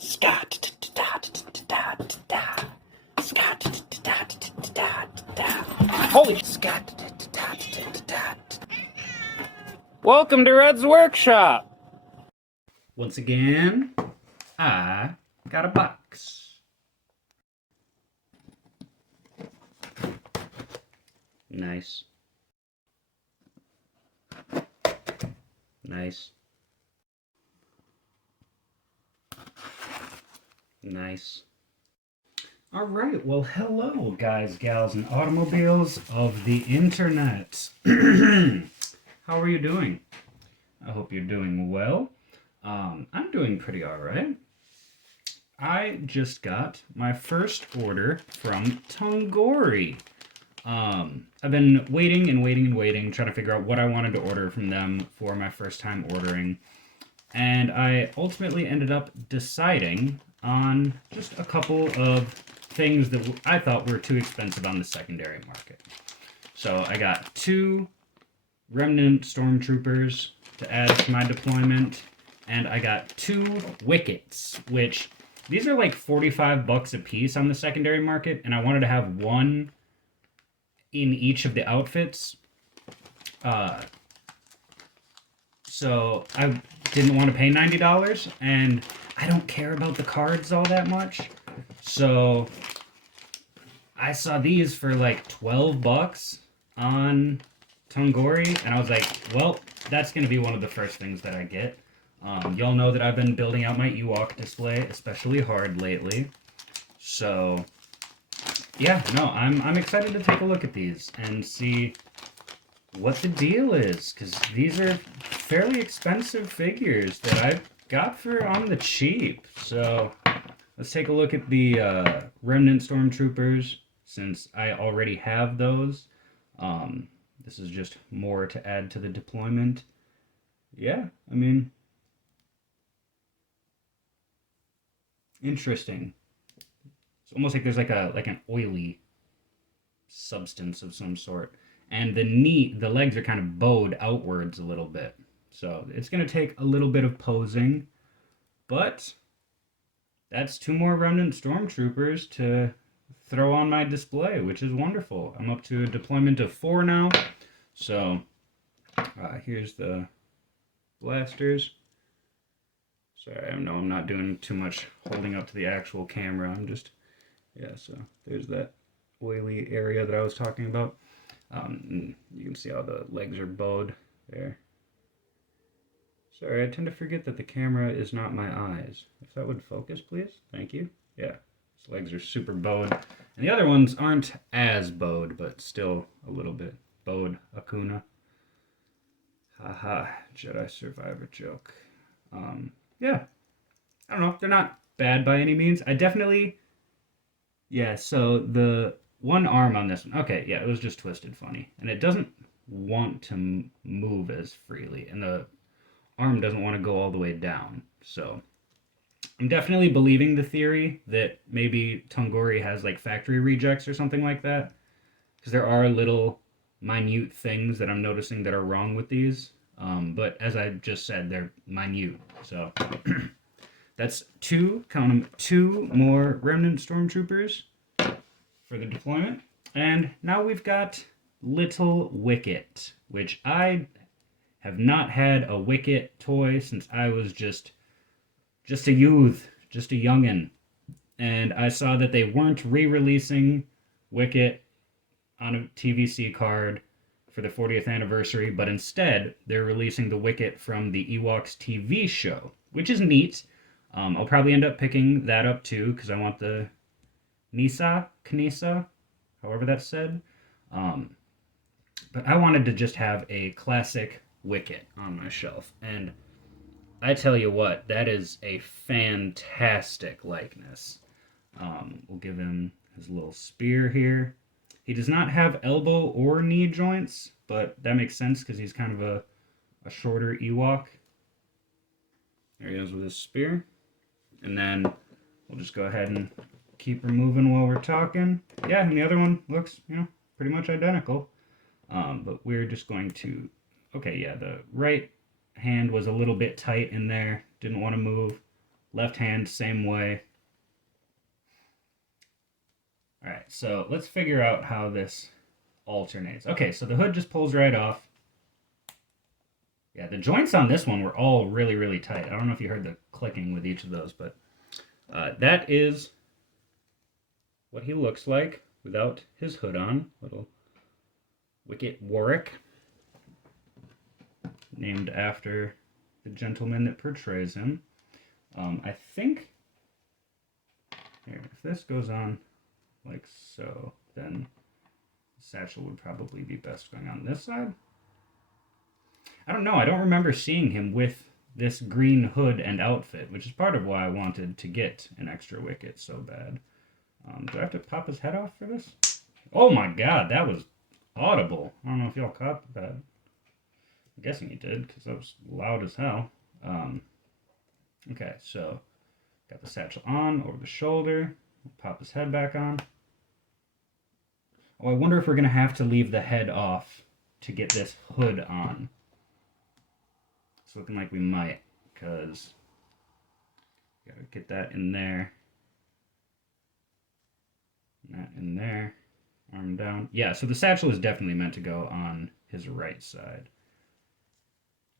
Scott. Holy Scott. Welcome to Red's Workshop. Once again, I got a box. Nice. Nice. Nice. All right, well, hello, guys, gals, and automobiles of the internet. How are you doing? I hope you're doing well. I'm doing pretty all right. I just got my first order from Tunghori. I've been waiting, trying to figure out what I wanted to order from them for my first time ordering. And I ultimately ended up deciding on just a couple of things that I thought were too expensive on the secondary market. So I got 2 Remnant Stormtroopers to add to my deployment, and I got 2 Wickets, which these are like $45 a piece on the secondary market, and I wanted to have one in each of the outfits. So I didn't want to pay $90, and I don't care about the cards all that much. So I saw these for like $12 on Tunghori, and I was like, well, that's going to be one of the first things that I get. Y'all know that I've been building out my Ewok display, especially hard lately. So yeah, no, I'm excited to take a look at these and see what the deal is, because these are fairly expensive figures that I got for on the cheap. So let's take a look at the Remnant Stormtroopers, since I already have those. This is just more to add to the deployment. Yeah, I mean, interesting. It's almost like there's like an oily substance of some sort. And the legs are kind of bowed outwards a little bit. So it's going to take a little bit of posing, but that's 2 more Remnant Stormtroopers to throw on my display, which is wonderful. I'm up to a deployment of 4 now. So here's the blasters. Sorry, I know I'm not doing too much holding up to the actual camera. I'm just, yeah, so there's that oily area that I was talking about. You can see how the legs are bowed there. Sorry, I tend to forget that the camera is not my eyes. If that would focus, please. Thank you. Yeah, his legs are super bowed. And the other ones aren't as bowed, but still a little bit bowed. Akuna. Haha, Jedi Survivor joke. Yeah, I don't know. They're not bad by any means. I definitely... Yeah, so the one arm on this one, okay, yeah, it was just twisted funny. And it doesn't want to move as freely. And the arm doesn't want to go all the way down. So I'm definitely believing the theory that maybe Tunghori has like factory rejects or something like that. Because there are little minute things that I'm noticing that are wrong with these. But as I just said, they're minute. So that's 2, count them, 2 more Remnant Stormtroopers for the deployment. And now we've got Little Wicket, which I have not had a Wicket toy since I was just a youth, just a youngin'. And I saw that they weren't re-releasing Wicket on a TVC card for the 40th anniversary, but instead they're releasing the Wicket from the Ewoks TV show, which is neat. I'll probably end up picking that up too, because I want the Knisa, however that's said. But I wanted to just have a classic Wicket on my shelf, and I tell you what, that is a fantastic likeness. We'll give him his little spear here. He does not have elbow or knee joints, but that makes sense because he's kind of a shorter Ewok. There he is with his spear. And then we'll just go ahead and keep removing while we're talking. Yeah, and the other one looks, pretty much identical. But we're just going to... Okay, yeah, the right hand was a little bit tight in there. Didn't want to move. Left hand, same way. All right, so let's figure out how this alternates. Okay, so the hood just pulls right off. Yeah, the joints on this one were all really, really tight. I don't know if you heard the clicking with each of those, but that is what he looks like without his hood on. Little Wicket Warwick, named after the gentleman that portrays him. I think here, if this goes on like so, then the satchel would probably be best going on this side. I don't know. I don't remember seeing him with this green hood and outfit, which is part of why I wanted to get an extra wicket so bad. Do I have to pop his head off for this? Oh my god, that was audible. I don't know if y'all caught that. I'm guessing you did, because that was loud as hell. Okay, so got the satchel on over the shoulder. We'll pop his head back on. Oh, I wonder if we're going to have to leave the head off to get this hood on. It's looking like we might, because gotta get that in there. And that in there. Arm down. Yeah, so the satchel is definitely meant to go on his right side.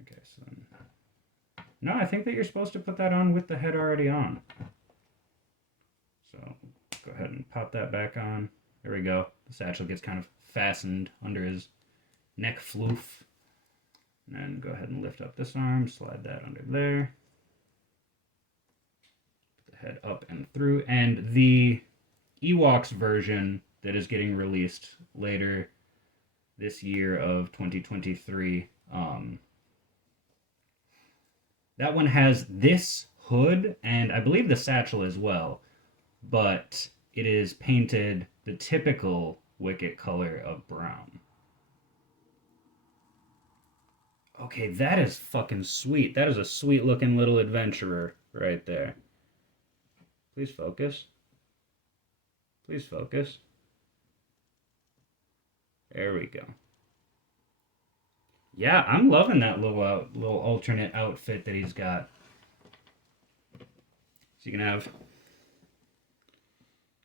Okay, so then... No, I think that you're supposed to put that on with the head already on. So go ahead and pop that back on. There we go. The satchel gets kind of fastened under his neck floof. And then go ahead and lift up this arm, slide that under there. Put the head up and through. And the Ewoks version that is getting released later this year of 2023, that one has this hood and I believe the satchel as well, but it is painted the typical Wicket color of brown. Okay, that is fucking sweet. That is a sweet looking little adventurer right there. Please focus. Please focus. There we go. Yeah, I'm loving that little alternate outfit that he's got. So you can have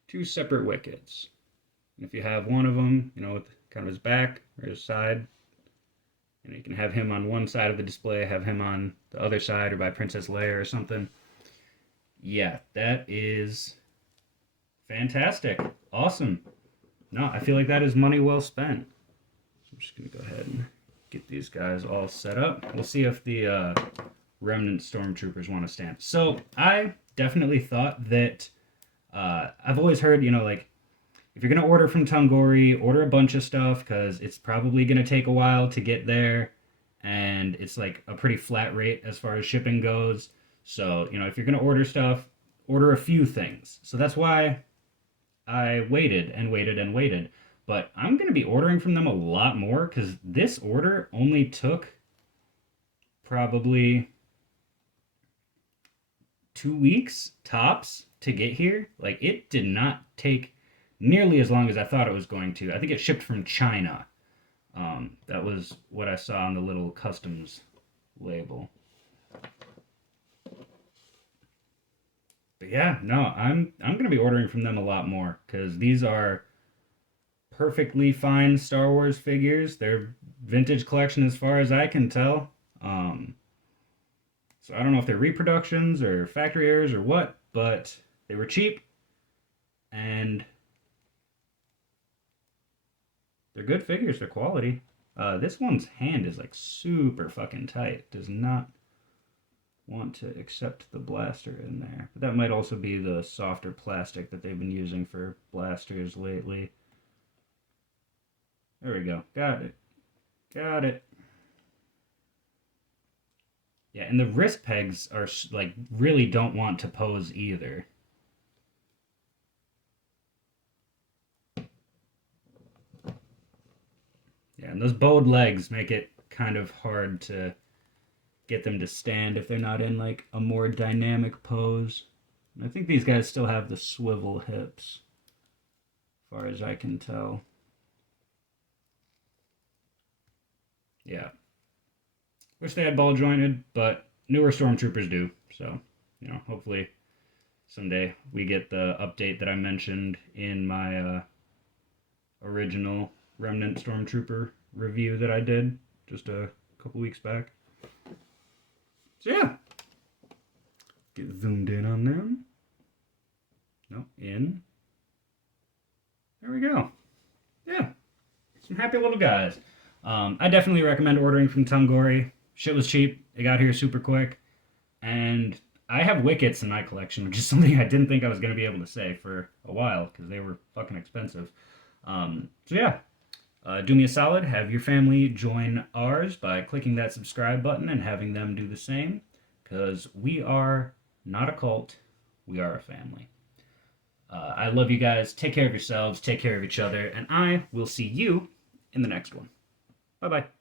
two separate wickets. And if you have one of them, you know, with kind of his back or his side, you know, you can have him on one side of the display, have him on the other side, or by Princess Leia or something. Yeah, that is fantastic. Awesome. No, I feel like that is money well spent. So I'm just going to go ahead and get these guys all set up. We'll see if the remnant stormtroopers want to stand. So I definitely thought that I've always heard, you know, like, if you're going to order from Tunghori, order a bunch of stuff because it's probably going to take a while to get there. And it's like a pretty flat rate as far as shipping goes. So, you know, if you're going to order stuff, order a few things. So that's why I waited and waited and waited. But I'm going to be ordering from them a lot more because this order only took probably 2 weeks tops to get here. Like, it did not take nearly as long as I thought it was going to. I think it shipped from China. That was what I saw on the little customs label. But yeah, no, I'm going to be ordering from them a lot more because these are perfectly fine Star Wars figures. They're vintage collection as far as I can tell. So I don't know if they're reproductions or factory errors or what, but they were cheap and they're good figures. They're quality. This one's hand is like super fucking tight. Does not want to accept the blaster in there. But that might also be the softer plastic that they've been using for blasters lately. There we go. Got it. Got it. Yeah, and the wrist pegs are like really don't want to pose either. Yeah, and those bowed legs make it kind of hard to get them to stand if they're not in like a more dynamic pose. And I think these guys still have the swivel hips, as far as I can tell. Yeah. Wish they had ball jointed, but newer stormtroopers do. So, hopefully someday we get the update that I mentioned in my original Remnant Stormtrooper review that I did just a couple weeks back. So yeah, get zoomed in on them. No, in. There we go. Yeah, some happy little guys. I definitely recommend ordering from Tunghori. Shit was cheap. It got here super quick. And I have Wickets in my collection, which is something I didn't think I was going to be able to say for a while because they were fucking expensive. So yeah, do me a solid. Have your family join ours by clicking that subscribe button and having them do the same because we are not a cult. We are a family. I love you guys. Take care of yourselves. Take care of each other. And I will see you in the next one. Bye bye.